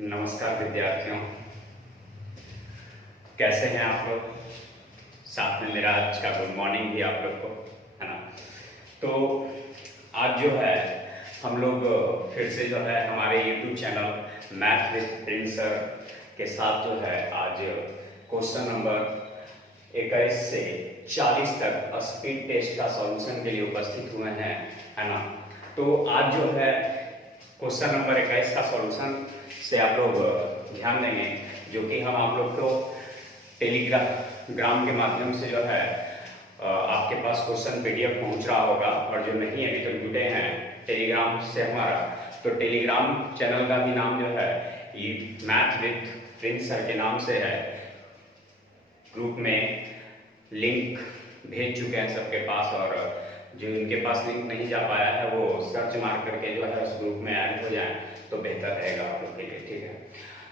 नमस्कार विद्यार्थियों, कैसे हैं आप लोग। साथ में मेरा आज का गुड मॉर्निंग भी आप लोग को, है ना। तो आज जो है हम लोग फिर से जो है हमारे YouTube channel math with Prince sir के साथ जो है आज क्वेश्चन नंबर 21 से 40 तक स्पीड टेस्ट का सॉल्यूशन के लिए उपस्थित हुए हैं, है ना। तो आज जो है क्वेश्चन नंबर 21 का सॉल्यूशन से आप लोग ध्यान देंगे, जो कि हम आप लोग को टेलीग्राम के माध्यम से जो है आपके पास क्वेश्चन PDF पहुंच रहा होगा, और जो नहीं अभी तक जुड़े हैं टेलीग्राम से हमारा, तो टेलीग्राम चैनल का भी नाम जो है ये मैथ विद प्रिंस सर के नाम से है। ग्रुप में लिंक भेज चुके हैं सबके पास, और जो इनके पास लिंक नहीं जा पाया है वो सर्च मार करके जो है उस ग्रुप में ऐड हो जाए तो बेहतर रहेगा आप लोग के लिए, ठीक है।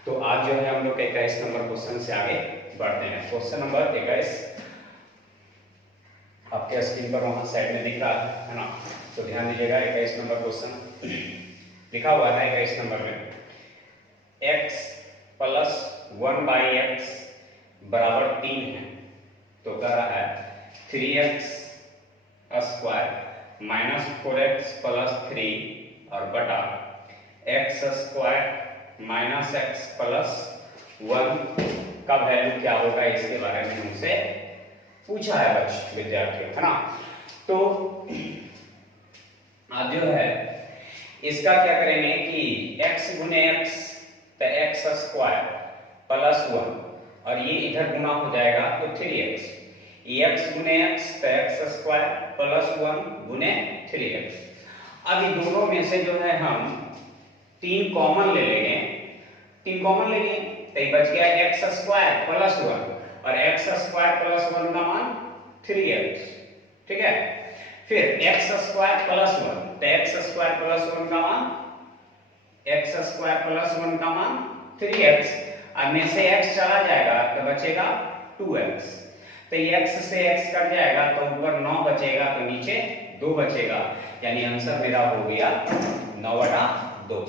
तो आज जो है हम लोग 21 नंबर क्वेश्चन से आगे बढ़ते हैं। क्वेश्चन नंबर 21 आपके स्क्रीन पर वहां साइड में दिख रहा है ना, तो ध्यान दीजिएगा। 21 नंबर क्वेश्चन लिखा हुआ है 21 नंबर में x प्लस 1/x बराबर 3 है, तो कह रहा है 3x square minus 4x plus 3 और बटा x square minus x plus 1 का वैल्यू क्या होगा, इसके बारे में हमसे पूछा है विद्यार्थियों, है ना। तो आज जो है इसका क्या करेंगे कि x गुने x तो x स्क्वायर प्लस 1 और ये इधर गुना हो जाएगा तो 3x, x गुने x तो x स्क्वायर प्लस 1 गुने 3x। अब इन दोनों में से जो है हम 3 कॉमन ले लेंगे, 3 कॉमन लेंगे तो ये बच गया x स्क्वायर प्लस 1 और x स्क्वायर प्लस 1 का मान 3x, ठीक है। फिर x स्क्वायर प्लस 1 तो x स्क्वायर प्लस 1 का मान x स्क्वायर प्लस 1 का मान 3x, अब में से x चला जाएगा तो बचेगा 2x, तो x से x कट जाएगा तो ऊपर 9 बचेगा तो नीचे 2 बचेगा, यानी आंसर मेरा हो गया 9/2।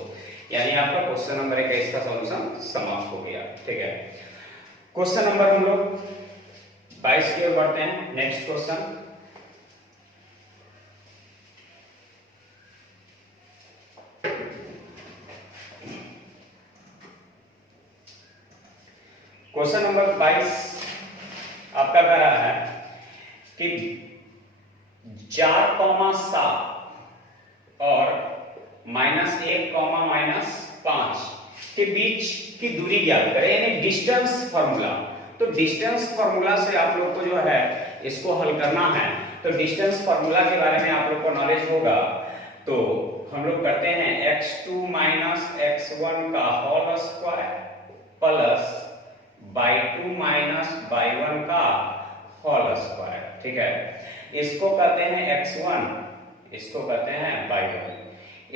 यानी आपका क्वेश्चन नंबर 21 का सॉल्यूशन समाप्त हो गया, ठीक है। क्वेश्चन नंबर हम लोग 22 की ओर बढ़ते हैं। नेक्स्ट क्वेश्चन क्वेश्चन नंबर 22 आपका कह रहा है कि 4,7 और -1, -5 के बीच की दूरी ज्ञात करें, यानी डिस्टेंस फार्मूला। तो डिस्टेंस फार्मूला से आप लोग को जो है इसको हल करना है, तो डिस्टेंस फार्मूला के बारे में आप लोग को नॉलेज होगा। तो हम लोग करते हैं x2 - x1 का whole square plus y2 - y1 का होल स्क्वायर, ठीक है। इसको कहते हैं x1, इसको कहते हैं y1,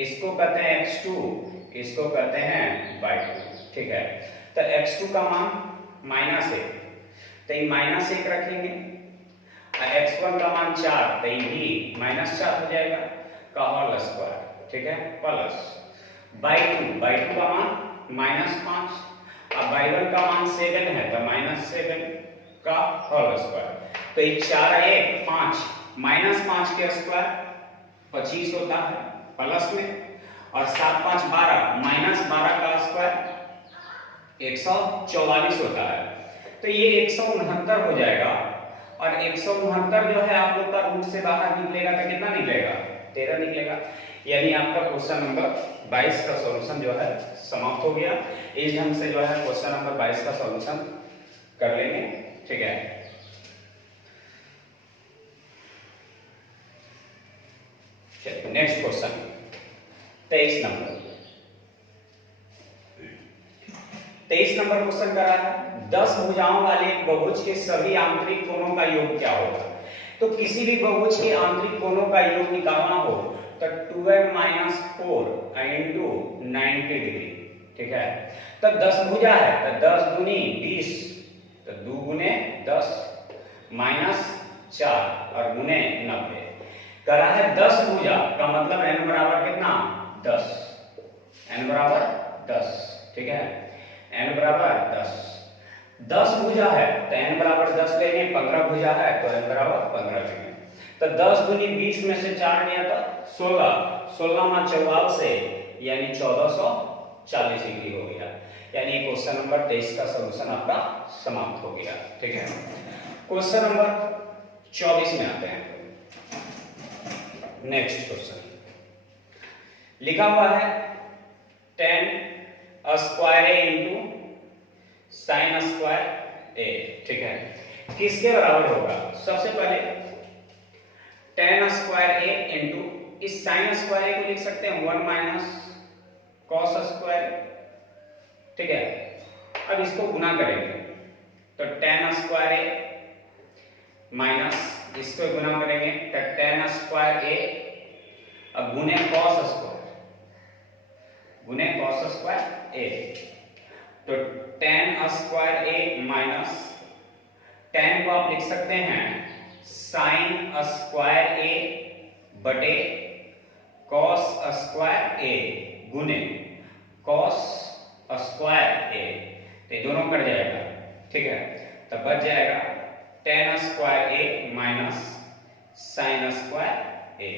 इसको कहते हैं x2, इसको कहते हैं y2, ठीक है। तो x2 का मान -1 तो ये -1 रखेंगे, और x1 का मान 4 तो ये भी -4 हो जाएगा का होल स्क्वायर, ठीक है, प्लस y2 का मान -5, अब y1 का मान 7 है तो -7 का होल स्क्वायर, तो ये 4 1 5 -5 के स्क्वायर 25 होता है प्लस में, और 7 5 12 -12 का स्क्वायर 144 होता है, तो ये 169 हो जाएगा। और 169 जो है आप लोग का रूट से बाहर निकलेगा तो कितना निकलेगा, 13 निकलेगा। यानी आपका क्वेश्चन नंबर 22 का सॉल्यूशन जो है समाप्त हो गया। इस ढंग से जो है क्वेश्चन नंबर 22 का सॉल्यूशन कर लेंगे, ठीक है। चलिए next question 23 number. 23 number question कर रहा है 10 भुजाओं वाले बहुभुज के सभी आंतरिक कोणों का योग क्या होगा। तो किसी भी बहुभुज के आंतरिक कोणों का योग निकालना हो तो 2m - 4 into 90 डिग्री, ठीक है। तो 10 भुजा है तो 10 दूनी 20, तो 2 गुने 10 -4 और गुने 90, करा है 10 भुजा का मतलब n बराबर कितना 10, n बराबर 10, ठीक है, n बराबर 10 भुजा है तो n बराबर 10 लेंगे, 15 भुजा है तो n बराबर 15 लेंगे। तो 10 दूनी 20 में से 4 गया तो 16, 16 में 44 से यानी 1440 डिग्री हो गया। यानी क्वेश्चन नंबर 23 का सॉल्यूशन आपका समाप्त हो गया, ठीक है। क्वेश्चन नंबर 24 में आते हैं। नेक्स्ट क्वेश्चन लिखा हुआ है tan square a into sine square a, ठीक है, किसके बराबर होगा? सबसे पहले tan स्क्वायर a इंटू इस साइन स्क्वायर a को लिख सकते हैं 1 माइनस कॉस स्क्वायर, ठीक है। अब इसको गुना करेंगे तो tan स्क्वायर a माइनस इसको गुना करेंगे तो tan स्क्वायर a, अब गुने कॉस स्क्वायर a, तो tan square a minus tan को आप लिख सकते हैं साइन स्क्वायर a बटे कॉस स्क्वायर a गुने कॉस स्क्वायर a, तो दोनों कट जाएगा, ठीक है। तो बच जाएगा tan square a minus sine square a।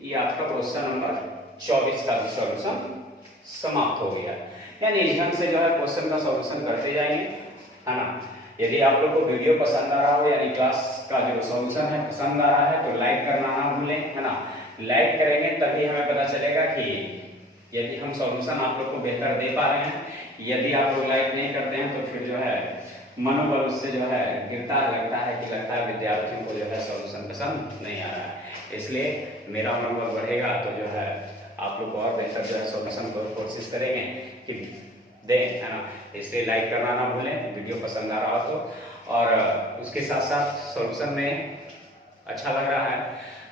ये आपका क्वेश्चन नंबर 24 का सॉल्यूशन समाप्त हो गया। यानी इस ढंग से जो है क्वेश्चन का सॉल्यूशन करते जाएंगे, है ना। यदि आप लोग को वीडियो पसंद आ रहा हो यानी क्लास का जो सॉल्यूशन है पसंद आ रहा है तो लाइक करना ना भूलें, है ना। लाइक करेंगे तभी हमें पता चलेगा कि यदि हम सॉल्यूशन आप लोग को बेहतर दे पा रहे हैं। यदि आप लोग लाइक नहीं करते हैं तो फिर जो है मनोबल उससे जो है गिरता लगता है विद्यार्थियों को जो है सॉल्यूशन पसंद नहीं आ रहा है। इसलिए मेरा मनोबल बढ़ेगा तो जो है आप लोग और बेहतर जो है सॉल्यूशन को कोशिश करेंगे कि दें, है ना। इसलिए लाइक करना ना भूलें वीडियो पसंद आ रहा हो तो, और उसके साथ साथ सॉल्यूशन में अच्छा लग रहा है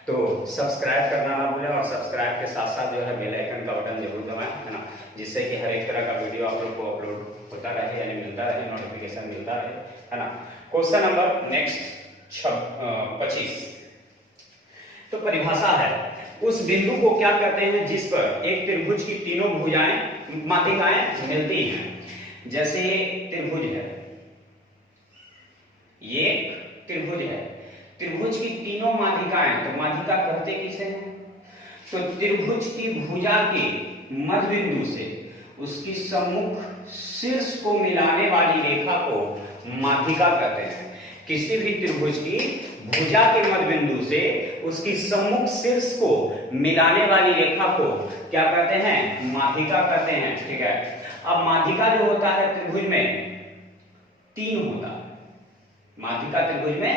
तो सब्सक्राइब करना ना भूलें, और सब्सक्राइब के साथ साथ जो है बेल आइकन का बटन जरूर दबाएं, है ना, जिससे कि हर एक तरह का वीडियो आप लोग को अपलोड होता रहे यानी मिलता रहे, नोटिफिकेशन मिलता रहे, है ना। Question number next 25। तो परिभाषा है उस बिंदु को क्या कहते हैं जिस पर एक त्रिभुज की तीनों भुजाएं माध्यिकाएं मिलती हैं। जैसे त्रिभुज है, ये त्रिभुज है, त्रिभुज की तीनों माध्यिकाएं, तो माध्यिका कहते किसे हैं? तो त्रिभुज की भुजा के मध्य बिंदु से उसकी सम्मुख शीर्ष को मिलाने वाली रेखा को माध्यिका कहते हैं। किसी भी त्रिभुज की भुजा के मध्य बिंदु से उसकी सम्मुख शीर्ष को मिलाने वाली रेखा को क्या कहते हैं? माध्यिका कहते हैं, ठीक है। अब माध्यिका जो होता है त्रिभुज में 3 होता है, माध्यिका त्रिभुज में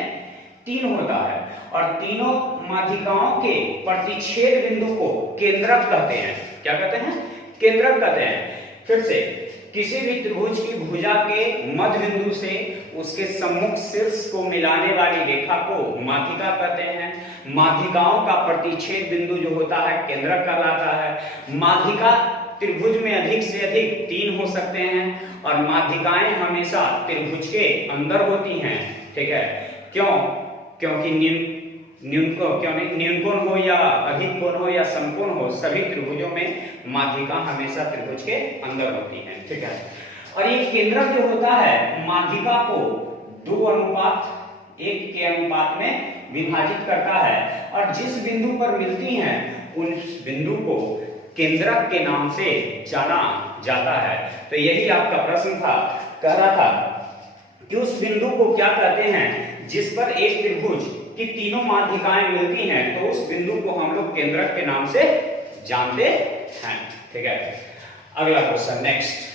3 होता है, और तीनों माध्यिकाओं के प्रतिच्छेद बिंदु को केंद्रक कहते हैं। क्या कहते हैं? केंद्रक कहते हैं। फिर से, किसी भी त्रिभुज की भुजा के मध्य बिंदु से उसके सम्मुख शीर्ष को मिलाने वाली रेखा को माध्यिका कहते हैं। माध्यिकाओं का प्रतिच्छेद बिंदु जो होता है केंद्रक कहलाता है। माध्यिका त्रिभुज में अधिक से अधिक 3 हो सकते हैं, और माध्यिकाएं हमेशा त्रिभुज के अंदर होती हैं, ठीक है। क्यों? क्योंकि न्यून कोण हो या अधिक कोण हो या समकोण हो, सभी त्रिभुजों में माध्यिका हमेशा त्रिभुज के अंदर होती है, ठीक है। और ये केंद्रक जो होता है माध्यिका को 2:1 के अनुपात में विभाजित करता है, और जिस बिंदु पर मिलती हैं उस बिंदु को केंद्रक के नाम से जाना जाता है। तो यही आपका प्रश्न था, कह रहा था कि उस बिंदु को क्या कहते हैं जिस पर एक त्रिभुज की तीनों माध्यिकाएं मिलती हैं, तो उस बिंदु को हम लोग केंद्रक के नाम से जानते हैं, ठीक है। अगला क्वेश्चन नेक्स्ट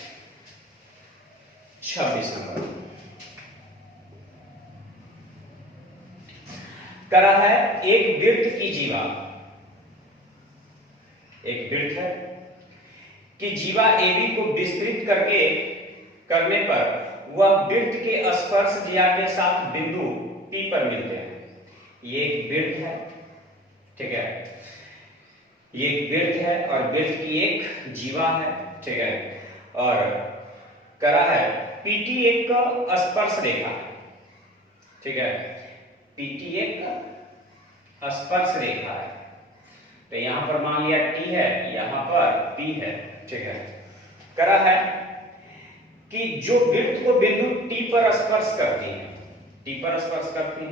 26 नंबर करा है एक वृत्त की जीवा, एक वृत्त है कि जीवा AB को विस्तृत करने पर वह वृत्त के स्पर्श ज्या के साथ बिंदु P पर मिलते हैं। ये एक वृत्त है, ठीक है, ये एक वृत्त है और वृत्त की एक जीवा है, ठीक है। और करा है PT एक स्पर्श रेखा, ठीक है, PT एक स्पर्श रेखा है, तो यहां पर मान लिया t है, यहां पर p है, ठीक है। करा है कि जो वृत्त को बिंदु t पर स्पर्श करती है, t पर स्पर्श करती है,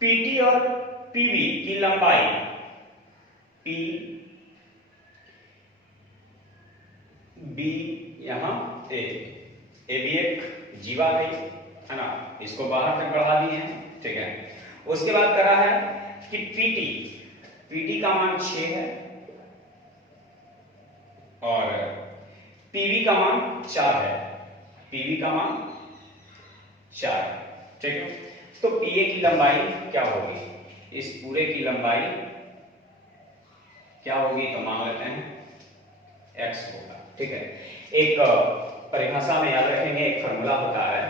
pt और pb की लंबाई p b यहां a भी एक जीवा है ना, इसको बाहर तक बढ़ा दिए हैं, ठीक है। उसके बाद करा है कि pt का मान 6 है और pb का मान 4 है, pb का मान 4 है, ठीक है। तो pa की लंबाई क्या होगी, इस पूरे की लंबाई क्या होगी, तो मान लेते हैं x होगा, ठीक है। एक परिभाषा में याद रखेंगे, एक फॉर्मूला होता है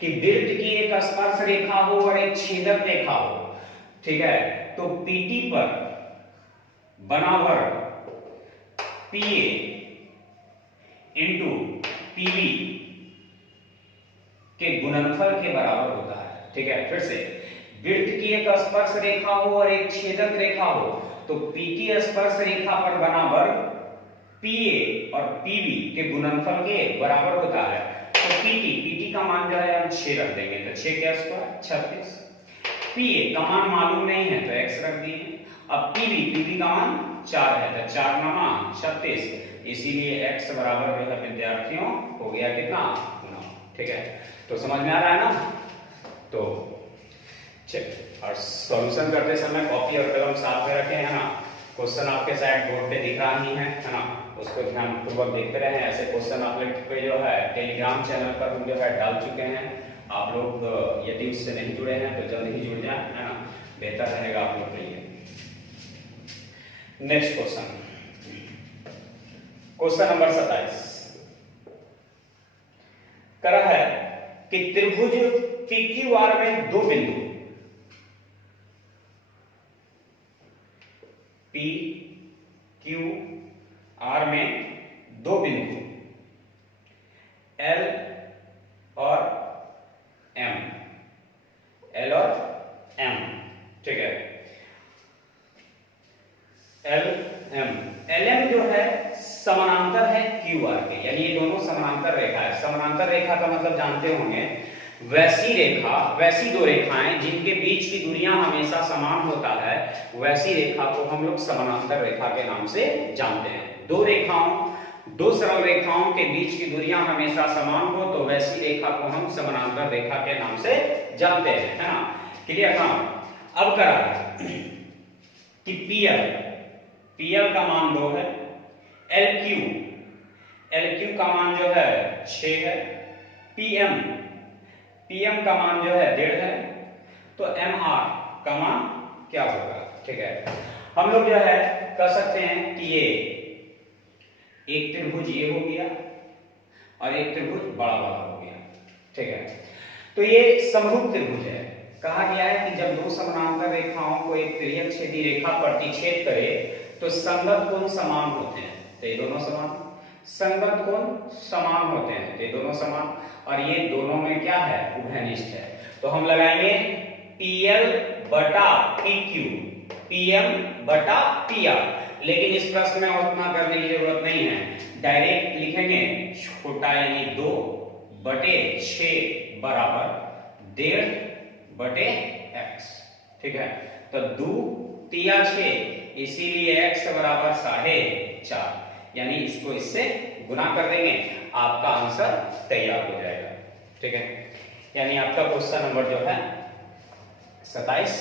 कि वृत्त की एक स्पर्श रेखा हो और एक छेदक रेखा हो, ठीक है। तो pt पर बराबर pa इंटू pb के गुणनफल के बराबर होता है, ठीक है। फिर से, वृत्त की एक स्पर्श रेखा हो और एक छेदक रेखा हो, तो pt स्पर्श रेखा पर बराबर pa और pb के गुणनफल के बराबर होता है। तो pt का मान जो है हम 6 रख देंगे, तो 6 के स्क्वायर 36। pa का मान मालूम नहीं है तो x रख दिए। अब pb का मान 4 है, तो 4 नमा 36, इसीलिए x बराबर जो है विद्यार्थियों हो गया कितना, 9, ठीक है। तो समझ में आ रहा है ना। तो चलिए, और सॉल्यूशन करते समय कॉपी और कलम साथ में रखें, है ना। क्वेश्चन आपके साइड बोर्ड पे दिख रहा ही है ना, उसको ध्यान पूर्वक देखते रहे। ऐसे क्वेश्चन आप लोग पे जो है टेलीग्राम चैनल पर हम जो है डाल चुके हैं। आप लोग यदि उससे नहीं जुड़े हैं तो जल्द ही जुड़ जाएं, है ना, बेहतर रहेगा आप लोग के लिए। नेक्स्ट क्वेश्चन, क्वेश्चन नंबर 27 करा है कि त्रिभुज PQR में दो बिंदु PQR में दो बिंदु L और M, L और M, ठीक है। LM जो है समानांतर है QR के, यानी ये दोनों समानांतर रेखा है। समानांतर रेखा का मतलब जानते होंगे, वैसी दो रेखाएं जिनके बीच की दूरियां हमेशा समान होता है, वैसी रेखा को हम लोग समानांतर रेखा के नाम से जानते हैं। दो सरल रेखाओं के बीच की दूरियां हमेशा समान हो तो वैसी रेखा को हम समानांतर रेखा के नाम से जानते हैं, है ना। क्लियर। अब करा कि PL का मान 2 है, LQ का मान जो है 6 है, PM का मान जो है 1.5 है, तो MR का मान क्या होगा, ठीक है। हम लोग जो है कह सकते हैं कि ये एक त्रिभुज ये हो गया और एक त्रिभुज बड़ा वाला हो गया, ठीक है। तो ये समरूप त्रिभुज है। कहा गया है कि जब दो समानांतर रेखाओं को एक तिर्यक-छेदी रेखा प्रतिच्छेद करे तो संगत कोण समान होते हैं, तो ये दोनों समान। संगत कोण समान होते हैं, तो ये दोनों समान, और ये दोनों में क्या है, उभयनिष्ठ है। तो हम लगाएंगे PL बटा PQ, PM बटा PR। लेकिन इस प्रश्न में उतना करने की जरूरत नहीं है, डायरेक्ट लिखेंगे छोटा यानी 2 बटे 6 बराबर 1.5 बटे x, ठीक है। तो 2 तिया 6, इसीलिए x बराबर 4.5, यानी इसको इससे गुना कर देंगे, आपका आंसर तैयार हो जाएगा, ठीक है। यानी आपका क्वेश्चन नंबर जो है 27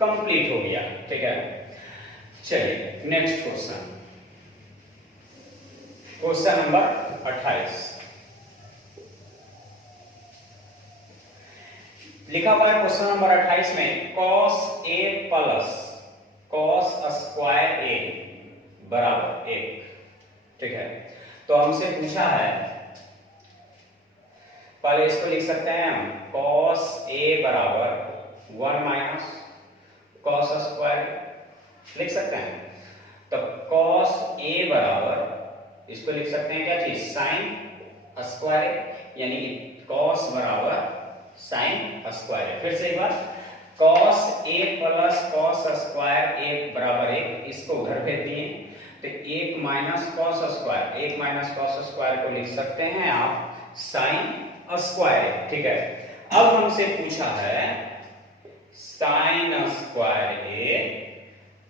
कंप्लीट हो गया, ठीक है। चलिए नेक्स्ट क्वेश्चन, क्वेश्चन नंबर 28 लिखा हुआ है। क्वेश्चन नंबर 28 में cos A plus cos square A बराबर 1, ठीक है। तो हमसे पूछा है, पहले इसको लिख सकते हैं हम cos A बराबर 1 माइनस cos स्क्वायर लिख सकते हैं। तो cos A बराबर इसको लिख सकते हैं क्या चीज, sin स्क्वायर, यानी cos बराबर sin स्क्वायर। फिर से एक बार, cos a plus cos square a बराबर 1, इसको उधर भेज दिए तो 1 minus cos square, 1 minus cos square को लिख सकते हैं आप sin स्क्वायर a। ठीक है, अब हमसे पूछा है sin square a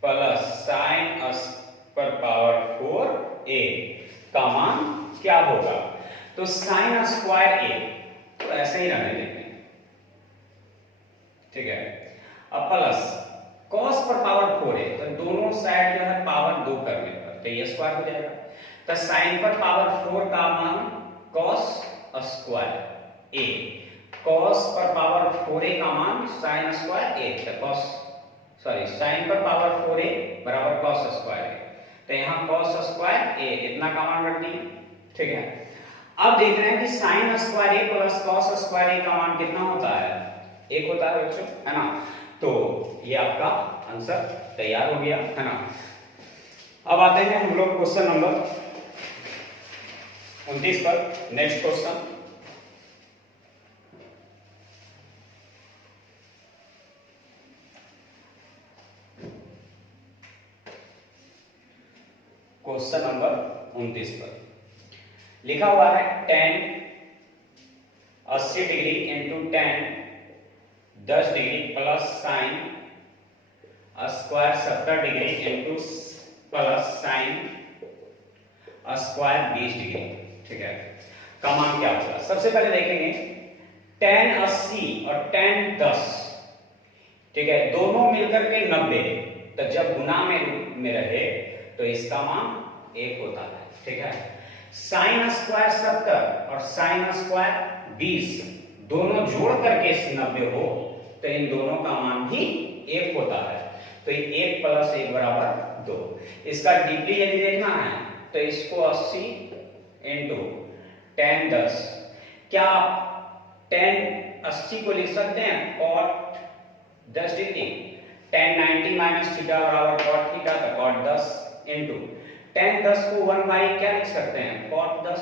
plus sin पर पावर 4 a का मान क्या होगा। तो sin स्क्वायर a तो ऐसे ही रहने देते हैं, ठीक है। अब प्लस cos पर पावर 4 है, तो दोनों साइड जो है पावर 2 करने पर तो ये स्क्वायर हो जाएगा। तो sin पर पावर 4 का मान cos स्क्वायर a, cos पर पावर 4a का मान sin स्क्वायर a, तो sin पर पावर 4a बराबर cos स्क्वायर a, तो यहाँ cos स्क्वायर a इतना का मान रख दिए। ठीक है, अब देख रहे हैं कि sin square a plus cos square a का मान कितना होता है, 1 होता है बच्चों, है ना। तो ये आपका आंसर तैयार हो गया, है ना। अब आते हैं हम लोग क्वेश्चन नंबर 29 पर। नेक्स्ट क्वेश्चन, क्वेश्चन नंबर 29 पर लिखा हुआ है tan 80 degree into tan 10 degree plus sin square 70 degree into plus sin square 20 degree. ठीक है, का मान क्या होगा। सबसे पहले देखेंगे tan 80 और tan 10, ठीक है, दोनों मिलकर के 90, तो जब गुना में रहे तो इसका मान 1 होता है। ठीक है, sin स्क्वायर 70 और sin स्क्वायर 20 दोनों जोड़ करके 90 हो तो इन दोनों का मान भी 1 होता है। तो 1 प्लस 1 बराबर 2। इसका डीपली यदि देखना है तो इसको 80 इंटू tan 10, क्या tan 80 को लिख सकते हैं cot 10 degree, tan 90 minus theta बराबर cot थीटा, तो cot 10 इंटू tan 10 को 1 बाई क्या लिख सकते हैं cot 10,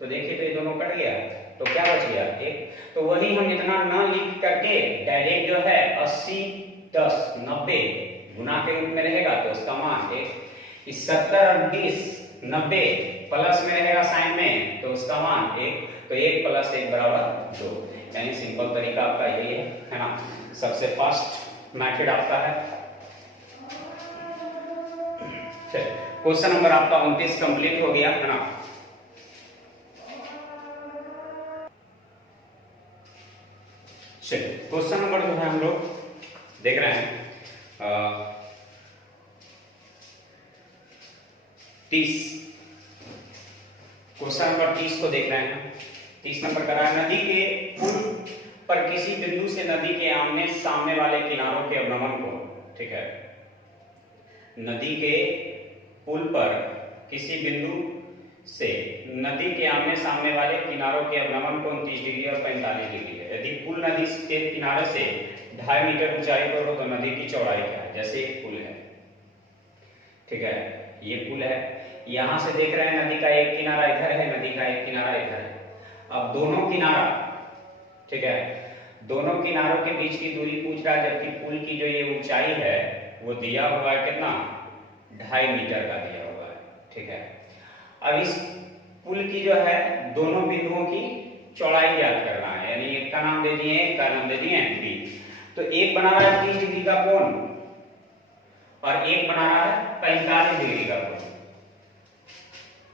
तो देखिए तो ये दोनों कट गया तो क्या बच गया 1। तो वही हम इतना न लिख करके डायरेक्ट जो है 80 10 90 गुना के रूप में रहेगा तो उसका मान 1। इस 70 और 20 90 प्लस में रहेगा साइन में तो उसका मान 1, तो 1 प्लस 1 बराबर 2। यानी सिंपल तरीका आपका यही है ना, सबसे फास्ट मेथड आपका है। क्वेश्चन नंबर आपका 29 कंप्लीट हो गया, है ना। चलिए क्वेश्चन नंबर जो है हम लोग देख रहे हैं 30। क्वेश्चन नंबर 30 को देख रहे हैं। 30 नंबर का है नदी के पुल पर किसी बिंदु से नदी के आमने सामने वाले किनारों के अवनमन को, ठीक है, नदी के पुल पर किसी बिंदु से नदी के आमने सामने वाले किनारों के अवनमन को 29 डिग्री और 45 डिग्री है। यदि पुल नदी के किनारे से 2.5 मीटर ऊंचाई पर हो तो नदी की चौड़ाई क्या है। जैसे एक पुल है, ठीक है, ये पुल है, यहां से देख रहे हैं नदी का एक किनारा इधर है, नदी का एक किनारा इधर है। अब दोनों किनारा, ठीक है, दोनों किनारों के बीच की दूरी पूछ रहा है, जबकि पुल की जो ये ऊंचाई है वो दिया हुआ है कितना 2.5 मीटर का दिया हुआ है। ठीक है, अब इस पुल की जो है दोनों बिंदुओं की चौड़ाई ज्ञात करना है, यानी एक का नाम दे दिए, एक का नाम दे दिए बी। तो एक बना रहा है 30 डिग्री का कोण और एक बना रहा है 45 डिग्री का कोण।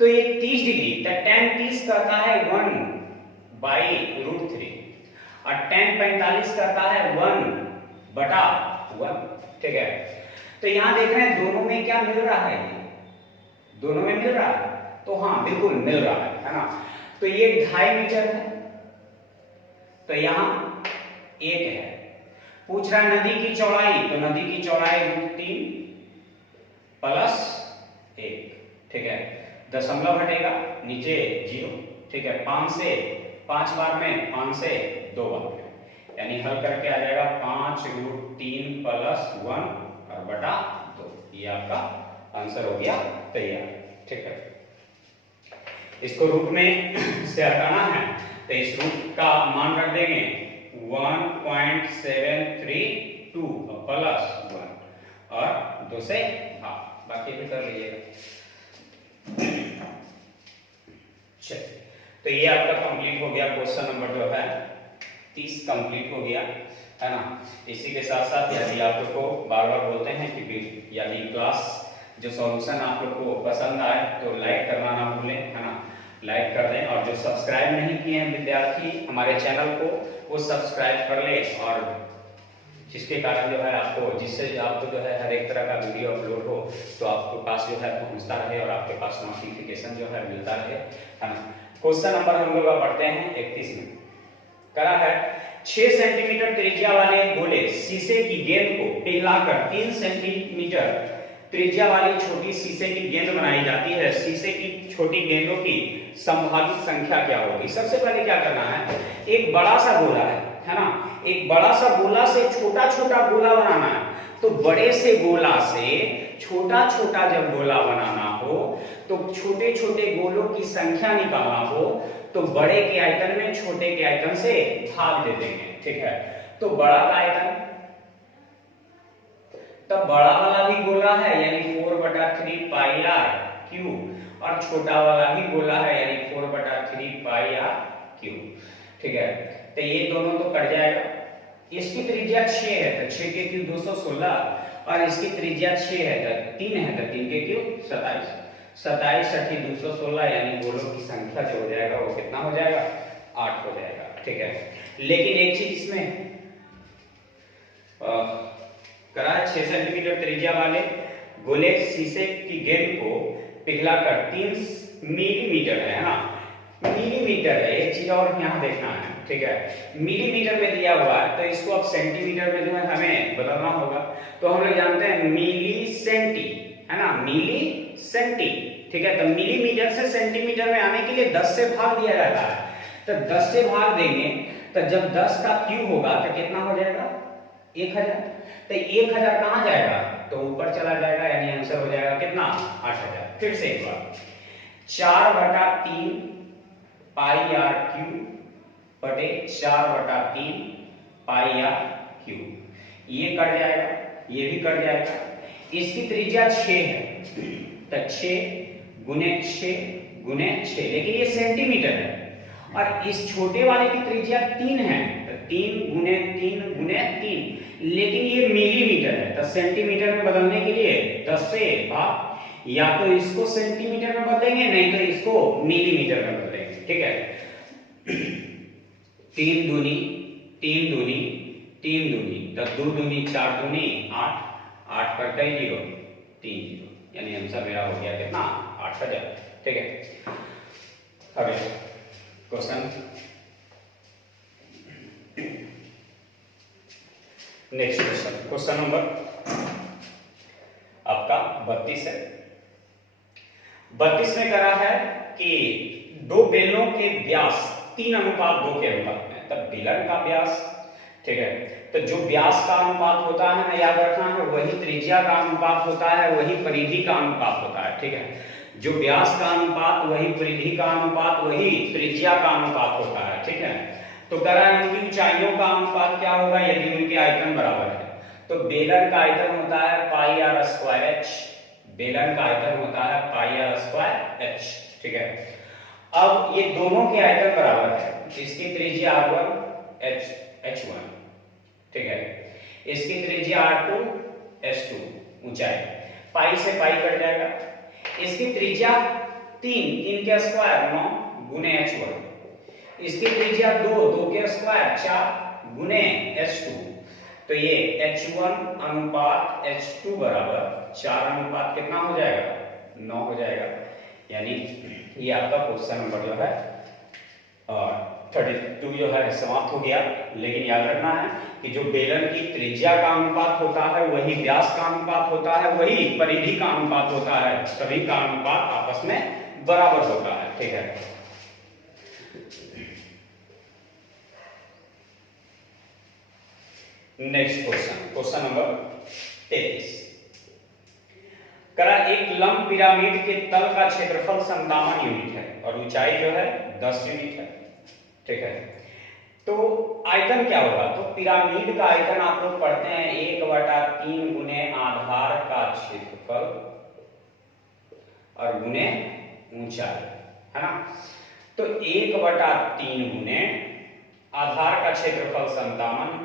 तो ये 30 डिग्री tan 30 कहता है 1/√3 और tan 45 कहता है 1/1। ठीक है, तो यहां देख रहे हैं दोनों में क्या मिल रहा है, दोनों में मिल रहा है, तो हाँ बिल्कुल मिल रहा है ना। तो ये 2.5 मीटर है, तो यहां 1 है। पूछ रहा है नदी की चौड़ाई, तो नदी की चौड़ाई √3 + 1। ठीक है, दशमलव हटेगा नीचे 0। ठीक है, 5 से 5 बार में 5 से 2 बार में, यानी हल करके आ जाएगा 5√3 + 1 और बटा 2। ये आपका आंसर हो गया तैयार। ठीक है, इसको रूट में से हटाना है तो इस रूट का मान रख देंगे 1.732 2 प्लस 1 और 2 से हाफ, बाकी भी कर लीजिएगा। चलिए, तो ये आपका कंप्लीट हो गया, क्वेश्चन नंबर जो है 30 कंप्लीट हो गया, है ना। इसी के साथ साथ यदि आप लोग को बार बार बोलते हैं कि यदि क्लास जो सॉल्यूशन आप लोग को पसंद आए तो लाइक करना ना भूलें, है ना, लाइक कर दें। और जो सब्सक्राइब नहीं किए हैं विद्यार्थी हमारे चैनल को, वो सब्सक्राइब कर लें, और जिसके कारण जो है आपको, जिससे आपको जो है हर एक तरह का वीडियो अपलोड हो तो आपके पास जो है पहुंचता रहे और आपके पास नोटिफिकेशन जो है मिलता रहे, है ना। क्वेश्चन नंबर हम लोग पढ़ते हैं 31 में। करा है 6 सेंटीमीटर त्रिज्या वाले गोले शीशे की गेंद को पिघलाकर 3 सेंटीमीटर त्रिज्या वाली छोटी शीशे की गेंद बनाई जाती है। शीशे की छोटी गेंदों की संभावित संख्या क्या होगी? सबसे पहले क्या करना है, एक बड़ा सा गोला है ना, एक बड़ा सा गोला से छोटा छोटा गोला बनाना है। तो बड़े से गोला से छोटा छोटा जब गोला बनाना हो तो छोटे छोटे गोलों की संख्या निकालना हो तो बड़े के आयतन में छोटे के आयतन से भाग दे देंगे, ठीक है। तो बड़ा का आयतन, तब बड़ा वाला भी गोला है यानी 4/3 पाई आर क्यूब, और छोटा वाला भी गोला है यानी 4/3 पाई आर क्यूब, ठीक है। तो ये दोनों तो कट जाएगा। इसकी त्रिज्या 6 है तो 6 के क्यूब 216, और इसकी त्रिज्या 6 है तो 3 है तो 3 के क्यूब 27, 27 × 216 यानी गोलों की संख्या जो हो जाएगा वो कितना हो जाएगा? 8 हो जाएगा, ठीक है। लेकिन एक चीज इसमें करा 6 सेंटीमीटर त्रिज्या वाले गोले शीशे की गेंद को पिघलाकर 3 मिलीमीटर है ना, मिलीमीटर है, एक चीज और यहाँ देखना है, ठीक है। मिलीमीटर में दिया हुआ है तो इसको अब सेंटीमीटर में जो है हमें बदलना होगा। तो हम लोग जानते हैं मिली सेंटी, है ना, मिली सेंटी, ठीक है। तो मिलीमीटर से सेंटीमीटर में आने के लिए 10 से भाग दिया जाता है। तो 10 से भाग देंगे तो जब 10 का क्यूब होगा तो कितना हो जाएगा? 1000। तो 1000 कहाँ जाएगा? तो ऊपर चला जाएगा, यानी आंसर हो जाएगा कितना? 8000। फिर से एक बार 4/3 पाई आर क्यूब बटे 4/3 पाई आर क्यूब, ये कट जाएगा, ये भी कट जाएगा। इसकी त्रिज्या 6 है तो 6 × 6 लेकिन ये सेंटीमीटर है, और इस छोटे वाले की त्रिज्या 3 है तो 3 × 3 लेकिन ये मिलीमीटर है तो सेंटीमीटर में बदलने के लिए 10 से भाग, या तो इसको सेंटीमीटर में बदलेंगे नहीं तो इसको मिलीमीटर में बदलेंगे, ठीक है। 3 दूनी 3 दूनी 3 दूनी तो 2 दूनी 4 दूनी 8, 8 पर कई 0 3 0, यानी आंसर मेरा हो गया कितना? 8000, ठीक है। अब क्वेश्चन नेक्स्ट क्वेश्चन नंबर आपका 32 है। 32 में करा है कि दो बेलनों के व्यास 3:2 के अनुपात में, तब बेलन का व्यास, ठीक है। तो जो व्यास का अनुपात होता है ना, याद रखना है, वही त्रिज्या का अनुपात होता है, वही परिधि का अनुपात होता है, ठीक है। जो व्यास का अनुपात वही परिधि का अनुपात वही त्रिज्या का अनुपात होता है, ठीक है। तो करा इनकी ऊंचाइयों का अनुपात क्या होगा यदि उनके आयतन बराबर है? तो बेलन का आयतन होता है पाई आर स्क्वायर एच, बेलन का आयतन होता है पाई आर स्क्वायर एच, ठीक है। अब ये दोनों के आयतन बराबर है, इसकी त्रिज्या r1 h1, ठीक है, इसकी त्रिज्या r2 h2, ऊंचाई, पाई से पाई कट जाएगा। इसकी त्रिज्या 3 के स्क्वायर 9 × h1, इसकी त्रिज्या 2 के स्क्वायर 4 × h2, तो ये h1 अनुपात h2 बराबर 4 कितना हो जाएगा? 9 हो जाएगा। यानी ये आपका क्वेश्चन नंबर जो है 32 जो है समाप्त हो गया। लेकिन याद रखना है कि जो बेलन की त्रिज्या का अनुपात होता है वही व्यास का अनुपात होता है, वही परिधि का अनुपात होता है, सभी का अनुपात आपस में बराबर होता है, ठीक है। नेक्स्ट क्वेश्चन नंबर 33 करा, एक लंब पिरामिड के तल का क्षेत्रफल 57 यूनिट है और ऊंचाई जो है 10 यूनिट है, ठीक है। तो आयतन क्या होगा? तो पिरामिड का आयतन आप लोग पढ़ते हैं 1/3 गुने आधार का क्षेत्रफल और गुने ऊंचाई, है ना। तो 1/3 गुने आधार का क्षेत्रफल 57 है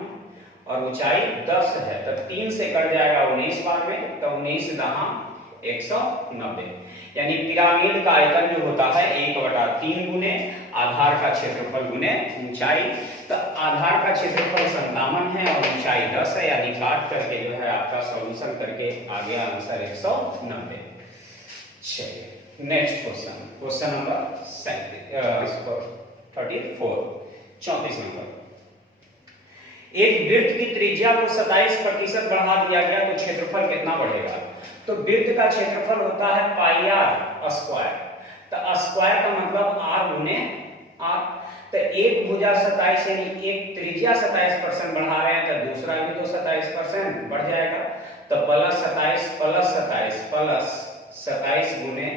और ऊंचाई 10 है, तो 3 से कट जाएगा 19 बार में, तो 19 दहा 190। यानी पिरामिड का आयतन जो होता है 1/3 गुने आधार का क्षेत्रफल गुने ऊंचाई। तो आधार का क्षेत्रफल 57 है और ऊंचाई 10 है, यानी काट करके जो है आपका सॉल्यूशन करके आ गया आंसर 190। चलिए नेक्स्ट क्वेश्चन नंबर 34 नंबर। एक वृत्त की त्रिज्या को 27% बढ़ा दिया गया तो क्षेत्रफल कितना बढ़ेगा? तो वृत्त का क्षेत्रफल होता है पाई आर स्क्वायर, तो स्क्वायर का मतलब आर गुने आर। तो एक भुजा 27 यानी एक त्रिज्या 27% बढ़ा रहे हैं तो दूसरा भी तो 27% बढ़ जाएगा, तो प्लस 27 गुने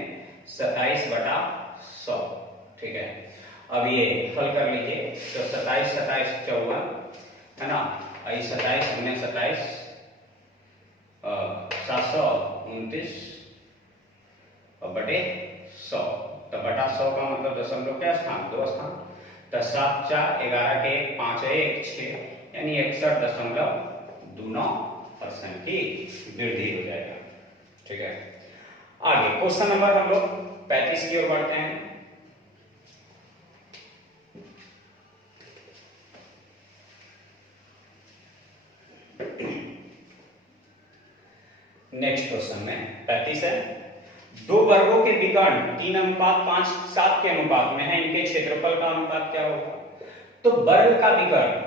27/100। ठीक है, अब ये हल कर लीजिए, तो 27 54 है ना, 27 गुने 27 729 बटे 100, तो बटा 100 का मतलब दशमलव क्या स्थान? 2 स्थान, तो 7 4 11 के 1 5 1 6 यानी 61.29% की वृद्धि हो जाएगा। ठीक है, आगे क्वेश्चन नंबर हम लोग 35 की ओर बढ़ते हैं। नेक्स्ट क्वेश्चन में 35 है, दो वर्गों के विकर्ण 3:5:7 के अनुपात में है, इनके क्षेत्रफल का अनुपात क्या होगा? तो वर्ग का विकर्ण,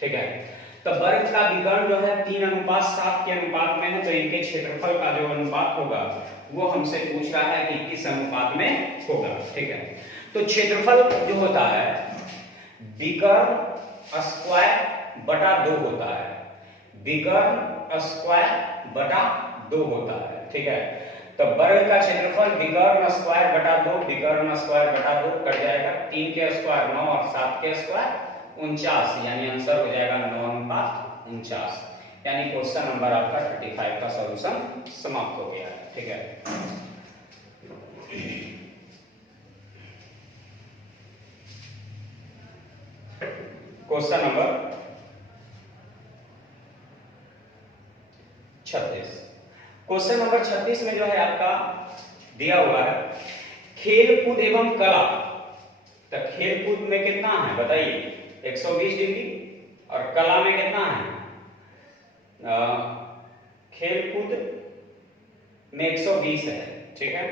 ठीक है, तो वर्ग का विकर्ण जो है 3:7 के अनुपात में है, तो इनके क्षेत्रफल का जो अनुपात होगा वो हमसे पूछ रहा है कि किस अनुपात में होगा। ठीक है, तो क्षेत्रफल जो होता है विकर्ण स्क्वायर बटा 2 होता है, विकर्ण स्क्वायर बटा 2 होता है। ठीक है, तो वर्ग का क्षेत्रफल विकर्ण स्क्वायर बटा 2, विकर्ण स्क्वायर बटा 2 कट जाएगा, 3 के स्क्वायर 9 और 7 के स्क्वायर 49, यानी आंसर हो जाएगा 9:49। यानी क्वेश्चन नंबर आपका 35 का सॉल्यूशन समाप्त हो गया है। ठीक है, क्वेश्चन नंबर 36। क्वेश्चन नंबर 36 में जो है आपका दिया हुआ है खेल कूद एवं कला। तो खेल कूद में कितना है बताइए? 120 डिग्री, और कला में कितना है? खेल कूद में 120 है। ठीक है,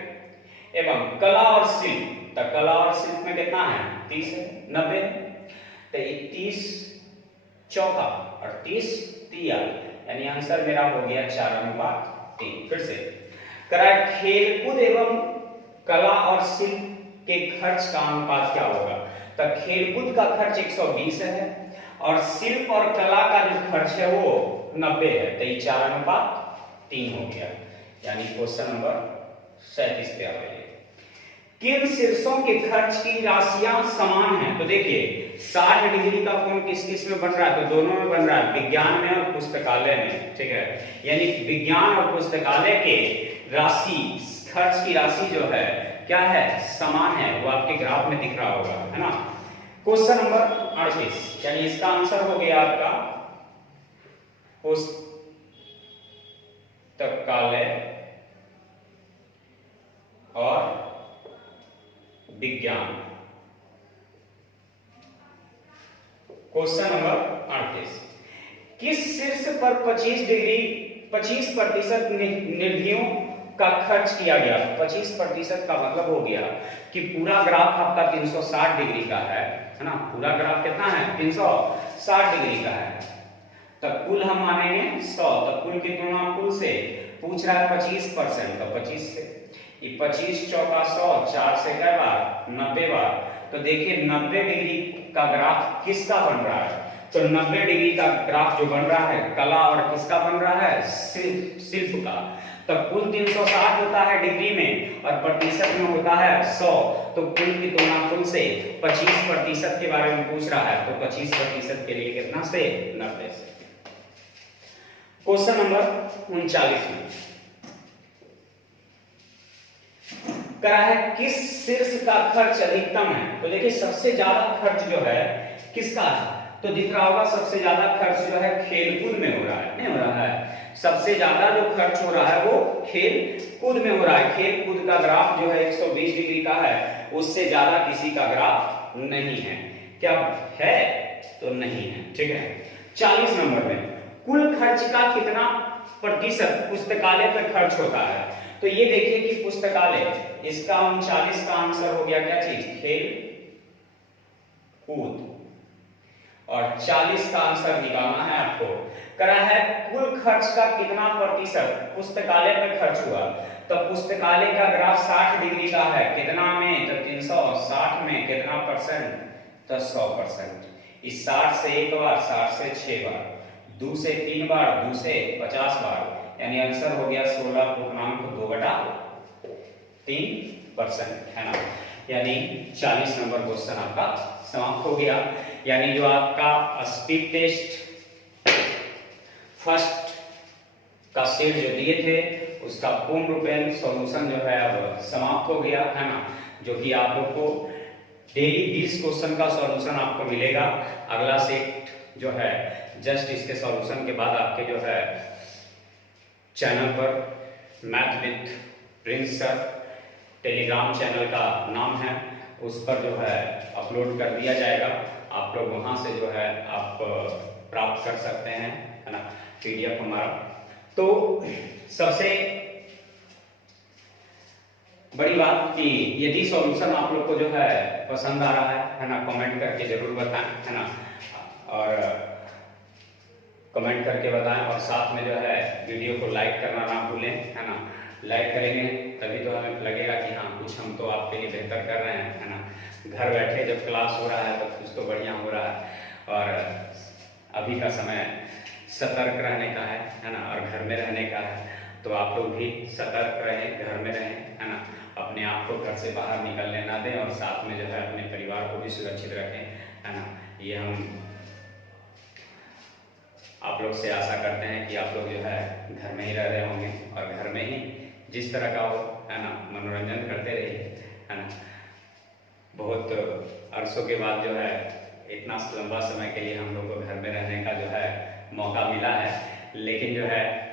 एवं कला और शिल्प, तो कला और शिल्प में कितना है? 30 है, 90 है, तो 30 चौका और 30 तिया, यानी आंसर मेरा हो गया 4:3। फिर से कराए, खेलकूद एवं कला और शिल्प के खर्च का अनुपात क्या होगा? तो खेलकूद का खर्च 120 है और शिल्प और कला का जो खर्च है वो 90 है, तो ये 4:3 हो गया। यानी क्वेश्चन नंबर 37 पे आ गए। किन शीर्षों के खर्च की राशियां समान हैं? तो देखिए 60 डिग्री का कोण किस किस में बन रहा है? तो दोनों में बन रहा है, विज्ञान में और पुस्तकालय में। ठीक है, यानी विज्ञान और पुस्तकालय के राशि, खर्च की राशि जो है क्या है? समान है, वो आपके ग्राफ में दिख रहा होगा, है ना। क्वेश्चन नंबर 38, यानी इसका आंसर हो गया आपका पुस्तकालय और विज्ञान। क्वेश्चन नंबर 38, किस शीर्ष पर 25% निधियों का खर्च किया गया? 25% का मतलब हो गया कि पूरा ग्राफ आपका 360 डिग्री का है ना। पूरा ग्राफ कितना है? 360 डिग्री का है, तब कुल हम मानेंगे 100, तो कुल की तुलना कुल से पूछ रहा है 25%, तो 25 से 25 चौका 100, 4 से कई बार 90 बार। तो देखिए 90 डिग्री का ग्राफ किसका बन रहा है? तो 90 डिग्री का ग्राफ जो बन रहा है कला और किसका बन रहा है? शिल्प का। तो कुल 360 होता है डिग्री में और प्रतिशत में होता है 100। तो कुल की तुलना कुल से 25% के बारे में पूछ रहा है, तो 25% के लिए कितना से 90 से। क्वेश्चन नंबर 39 में करा है किस शीर्ष का खर्च अधिकतम है। तो देखिए सबसे ज्यादा खर्च जो है किसका है, तो दिख रहा होगा सबसे ज्यादा खर्च जो है खेलकूद में हो रहा है, नहीं हो रहा है। सबसे ज्यादा जो खर्च हो रहा है वो खेल कूद में हो रहा है। खेल कूद का ग्राफ जो है 120 डिग्री का है, उससे ज्यादा किसी का ग्राफ नहीं है। क्या है, तो नहीं है, ठीक है। 40 नंबर में कुल खर्च का कितना प्रतिशत पुस्तकालय पर खर्च होता है। तो ये देखिए कि पुस्तकालय, इसका 39 का आंसर हो गया क्या चीज, खेल कूद, और 40 का आंसर निकालना है आपको। करा है कुल खर्च का कितना प्रतिशत पुस्तकालय पे खर्च हुआ। तो पुस्तकालय का ग्राफ 60 डिग्री का है, कितना में, तो 360 में कितना परसेंट, तो 100%। इस 60 से एक बार, 60 से 6 बार, 2 से 3 बार, 2 से 50 बार, यानी आंसर हो गया 16.2/3% है ना। यानी 40 नंबर क्वेश्चन आपका समाप्त हो गया। यानी जो आपका स्पीड टेस्ट फर्स्ट का सेट जो दिए थे उसका पूर्ण रूपेण सॉल्यूशन जो है अब समाप्त हो गया है ना। जो कि आप लोग को डेली 20 क्वेश्चन का सॉल्यूशन आपको मिलेगा। अगला सेट जो है जस्ट इसके सॉल्यूशन के बाद आपके जो है चैनल पर math with Prince sir Telegram channel का नाम है, उस पर जो है अपलोड कर दिया जाएगा। आप लोग वहां से जो है आप प्राप्त कर सकते हैं, है ना, पीडीएफ हमारा। तो सबसे बड़ी बात कि यदि सॉल्यूशन आप लोग को जो है पसंद आ रहा है ना, कमेंट करके जरूर बताएं, है ना, और कमेंट करके बताएं, और साथ में जो है वीडियो को लाइक करना ना भूलें, है ना। लाइक करेंगे तभी तो हमें लगेगा कि हाँ कुछ हम तो आपके लिए बेहतर कर रहे हैं, है ना। घर बैठे जब क्लास हो रहा है तो कुछ तो बढ़िया हो रहा है। और अभी का समय सतर्क रहने का है ना, और घर में रहने का है। तो आप लोग भी सतर्क रहें, घर में रहें, है ना। अपने आप को घर से बाहर निकलने ना दें, और साथ में जो है अपने परिवार को भी सुरक्षित रखें, है ना। ये हम आप लोग से आशा करते हैं कि आप लोग जो है घर में ही रह रहे होंगे, और घर में ही जिस तरह का हो, है ना, मनोरंजन करते रहिए, है ना। बहुत अरसों के बाद जो है इतना लंबा समय के लिए हम लोग को घर में रहने का जो है मौका मिला है। लेकिन जो है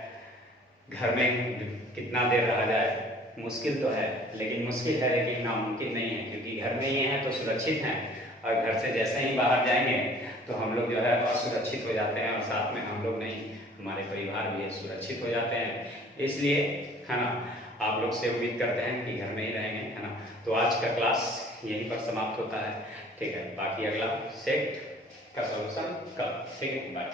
घर में कितना देर रहा जाए, मुश्किल तो है, लेकिन मुश्किल है लेकिन नामुमकिन नहीं है, क्योंकि घर में ही हैं तो सुरक्षित हैं, और घर से जैसे ही बाहर जाएंगे तो हम लोग जो है असुरक्षित हो जाते हैं, और साथ में हम लोग नहीं, हमारे परिवार भी सुरक्षित हो जाते हैं। इसलिए, है ना, आप लोग से उम्मीद करते हैं कि घर में ही रहेंगे, है ना। तो आज का क्लास यहीं पर समाप्त होता है, ठीक है। बाकी अगला सेट का सॉल्यूशन कल, ठीक है, बाय।